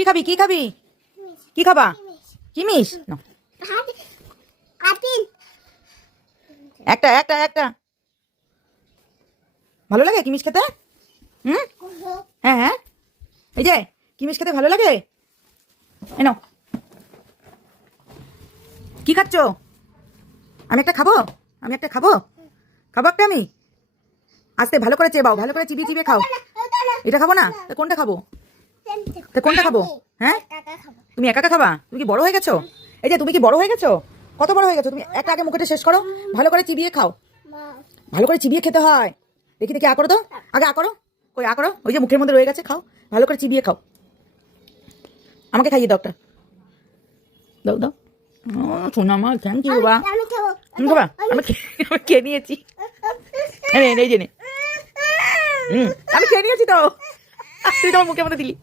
কি খাবি কি খাবি কি খাবা কিমিশ নাও। একটা একটা একটা ভালো লাগে কিমিশ খেতে? হুম, হ্যাঁ হ্যাঁ, এই যে কিমিশ খেতে ভালো লাগে। এই নাও। কি খাচ্ছ? আমি একটা খাবো, আমি একটা খাবো, খাবো একটা আমি। আস্তে ভালো করে চেবাও, ভালো করে চিবিয়ে চিবিয়ে খাও। এটা খাবো না তা কোনটা খাবো? তা কোনটা খাবো? হ্যাঁ, তুমি একা একা খাবা? তুমি কি বড় হয়ে গেছো? এই যে তুমি কি বড় হয়ে গেছো? কত বড় হয়ে গেছো তুমি? একটা আগে মুখেটা শেষ করো, ভালো করে চিবিয়ে খাও। ভালো করে চিবিয়ে খেতে হয়। দেখি দেখি আ করো তো, আগে আ করো। কই আ করো, ওই যে মুখের মধ্যে রয়ে গেছে, খাও ভালো করে চিবিয়ে খাও। আমাকে খাইয়ে দাও একটা, দাও দাও। শোনা আমার থ্যাংক ইউ বাবা। তুমি খাবা? আমি খেয়ে নিয়েছি। এই জেনে আমি খেয়ে নিয়েছি তো, তুই তোমার মুখের মধ্যে দিলি।